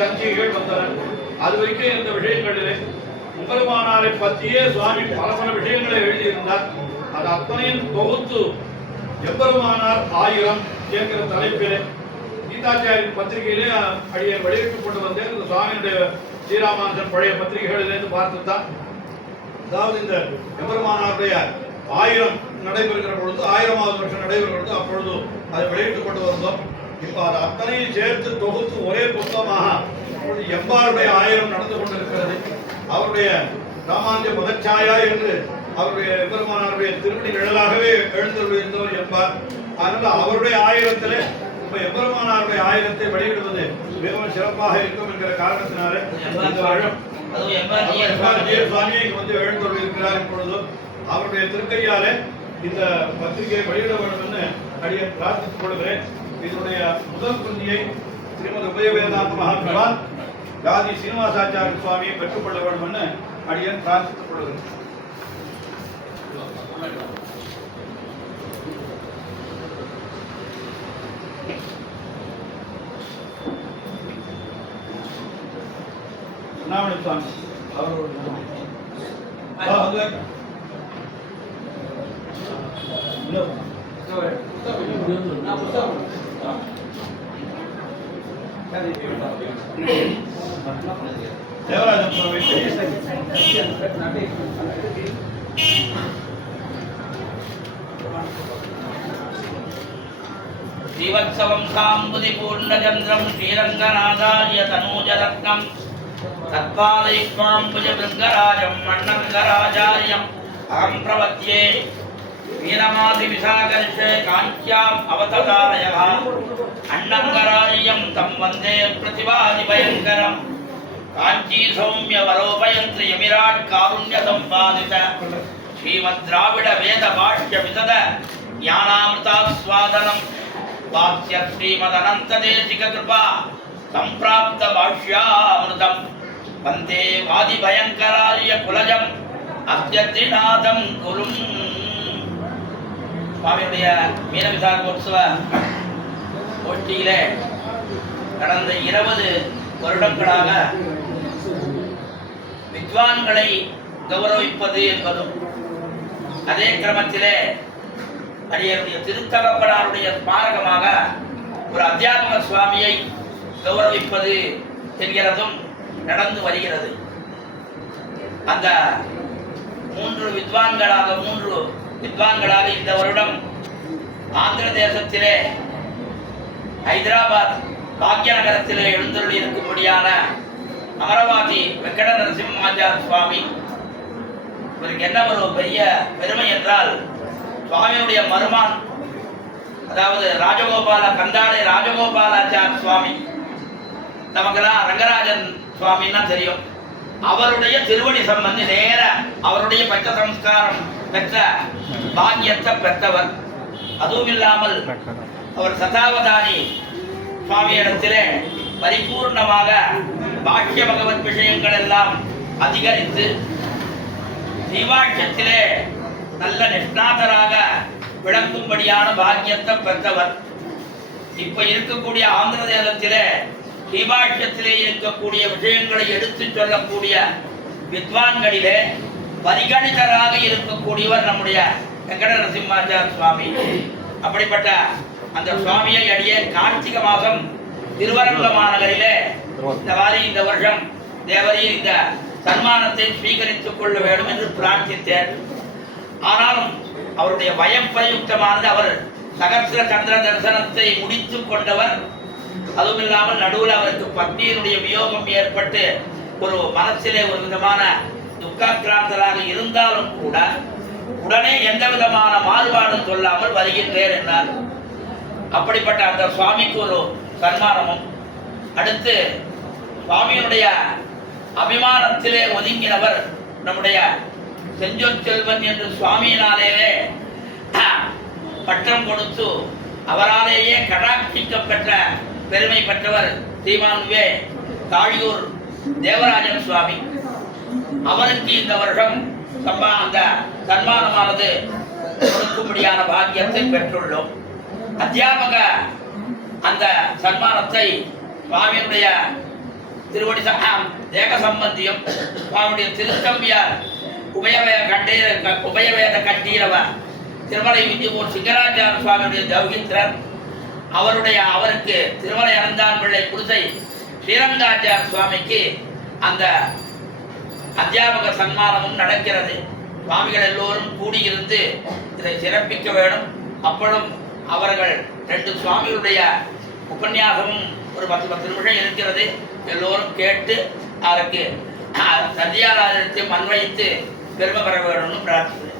சஞ்சிகைகள் வந்தன. அது வரைக்கும் இந்த விஷயங்களிலே எம்பெருமானாரை பற்றியே சுவாமி பல பல விஷயங்களை எழுதியிருந்தார். அது அத்தனையும் தொகுத்து எம்பெருமானார் 1000 என்கிற தலைப்பிலே கீதாச்சாரியின் பத்திரிகையிலே அடியை வெளியிட்டுக் கொண்டு வந்தேன். இந்த சுவாமியுடைய ஸ்ரீராமானுஜன் பழைய பத்திரிகைகளிலிருந்து பார்த்துத்தான். அதாவது இந்த எம்பெருமானாருடைய 1000 நடைபெறுகிற பொழுது 1000வது வருஷம் நடைபெறுகிற பொழுது அப்பொழுது அதை வெளியிட்டுக் கொண்டு வந்தோம். இப்போ அது அத்தனையும் சேர்த்து தொகுத்து ஒரே புத்தகமாக எம்பாருடைய 1000 நடந்து கொண்டிருக்கிறது. அவருடைய ராமானுஜ முதற்சாயா என்று அவருடைய எம்பெருமானாருடைய திருப்பணி நிழலாகவே எழுந்திருந்தவர் எம்பார். அதனால் அவருடைய 1000த்திலே இப்ப எம்பெருமானாருடைய 1000த்தை வெளியிடுவது மிகவும் சிறப்பாக இருக்கும் என்கிற காரணத்தினாலே இந்த வருடம் சுவாமியை வந்து எழுந்தொரு இருக்கிறார். இப்பொழுது அவருடைய திருக்கையாலே இந்த பத்திரிகையை வெளியிட வேண்டும் என்று அடியை பிரார்த்தித்துக் கொள்கிறேன். இதனுடைய முதல் பிரதியை ஸ்ரீமத் உபயவேதாந்த மகாபிரபான் காதி சீனிவாசாச்சாரிய சுவாமியை பெற்றுக்கொள்ள வேண்டும் என்று அடியன் பிரார்த்தித்துக் கொள்கிறேன். சுவாமி தேவராஜன் சுவாமி ஸ்ரீவத்சவம் சாம்புதி பூர்ணச்சந்திரம் ஸ்ரீரங்கநாதாரிய தனூஜரத்னம் தத்பாலயுக்மாம்புஜ பிருங்கராஜம் மன்னங்கராச்சாரியம் அகம் பிரவத்யே வீரமாதி விசாகர்ஷே காஞ்சியாம் அவததாரயः அன்னங்கராஜ்யம் தம் வந்தே பிரதிவாதி பயங்கரம் காஞ்சி சௌமிய வரோபயந்திரி யமிராட் காருண்ய சம்பாதித ஸ்ரீமத் திராவிட வேத பாஷ்ய விசத ஞானாமிருதாஸ்வாதனம் வாக்ய ஸ்ரீமத் அனந்த தேசிக கிருபா சம்பிராப்த பாஷ்யாமிருதம் வந்தே வாதி பயங்கராரிய குலஜம் அத்யத்ரிநாதம் குரும். சுவாமியுடைய மீன விசாகோத்சவ போட்டியிலே கடந்த 20 வருடங்களாக வித்வான்களை கௌரவிப்பது என்பதும் அதே கிரமத்திலே அடியருடைய திருத்தகப்பனாருடைய ஸ்மாரகமாக ஒரு அத்தியாத்ம சுவாமியை கௌரவிப்பது என்கிறதும் நடந்து வருகிறது. அந்த 3 வித்வான்களாக இந்த வருடம் ஆந்திர தேசத்திலே ஹைதராபாத் பாக்யநகரத்திலே எழுந்தருளி இருக்கும்படியான அமரவாதி வெங்கட நரசிம்மாச்சார் சுவாமி. இவருக்கு என்ன ஒரு பெரிய பெருமை என்றால் சுவாமியுடைய மருமான், அதாவது கந்தாடை ராஜகோபாலாச்சார் சுவாமி, நமக்கெல்லாம் ரங்கராஜன் சுவாமின்னா தெரியும். அவருடைய திருவடி சம்பந்தி நேர அவருடைய பட்ட சம்ஸ்காரம் பெற்ற பாக்கியத்தை பெற்றவர். அதுவும் இல்லாமல் அவர் சதாவதானி சுவாமியிடத்திலே பரிபூர்ணமாக பாக்கிய பகவத் விஷயங்கள் எல்லாம் அதிகரித்து தீவாட்சத்திலே நல்ல நிஷ்ணாதராக விளங்கும்படியான பாக்கியத்தை பெற்றவர். இப்ப இருக்கக்கூடிய ஆந்திர தேசத்திலே தீபாட்சத்திலே இருக்கக்கூடிய விஷயங்களை எடுத்து சொல்லக்கூடிய வித்வான்களிலே பரிகணிதராக இருக்கக்கூடியவர் நம்முடைய வெங்கட நரசிம்மாச்சார் சுவாமி. அப்படிப்பட்ட அந்த சுவாமியை அடியே கார்த்திகை மாதம் திருவரங்க மாநகரிலே இந்த வருஷம் தேவரையில் இந்த சன்மானத்தை ஸ்வீகரித்துக் கொள்ள வேண்டும் என்று பிரார்த்தித்தேன். ஆனாலும் அவருடைய வயப்பிரயுக்தமானது, அவர் சகஸ்ர சந்திர தரிசனத்தை முடித்துக் கொண்டவர். அதுவும் இல்லாமல் நடுவில் அவருக்கு பத்னியினுடைய வியோகம் ஏற்பட்டு ஒரு மனசிலே ஒரு விதமான துக்காக்கிராந்தராக இருந்தாலும் கூட உடனே எந்த விதமான மாறுபாடும் சொல்லாமல் வருகின்றேன் என்றார். அப்படிப்பட்ட அந்த சுவாமிக்கு ஒரு சன்மானமும், அடுத்து சுவாமியினுடைய அபிமானத்திலே ஒதுங்கினவர் நம்முடைய செஞ்சொற்செல்வன் என்று சுவாமியினாலேயே பட்டம் கொடுத்து அவராலேயே கடாட்சிக்கப்பெற்ற பெருமை பெற்றவர் ஸ்ரீமான்வே தாழியூர் தேவராஜன் சுவாமி. அவருக்கு இந்த வருஷம் அந்த சன்மானமானது கொடுக்கும்படியான பாக்கியத்தை பெற்றுள்ளோம். அத்தியாபக அந்த சன்மானத்தை சுவாமியினுடைய திருவடி தேக சம்பந்தியம் சுவாமியுடைய திருத்தம்பியார் உபயவேத கட்டீரவ திருமலை விஜயபூர் சிங்கராச்சார சுவாமியுடைய தௌகித்திரர் அவருக்கு திருமலை அனந்தான் பிள்ளை குடிசை ஸ்ரீரங்காச்சார சுவாமிக்கு அந்த அத்தியாபக சன்மானமும் நடக்கிறது. சுவாமிகள் எல்லோரும் கூடியிருந்து இதை சிறப்பிக்க வேண்டும். அப்பொழுதும் அவர்கள் 2 சுவாமிகளுடைய உபன்யாசமும் ஒரு 10 நிமிஷம் இருக்கிறது. எல்லோரும் கேட்டு அதற்கு சந்தியாராதனத்தை மன்வைத்து பெருமை பெற வேணும்னு பிரார்த்திக்கிறேன்.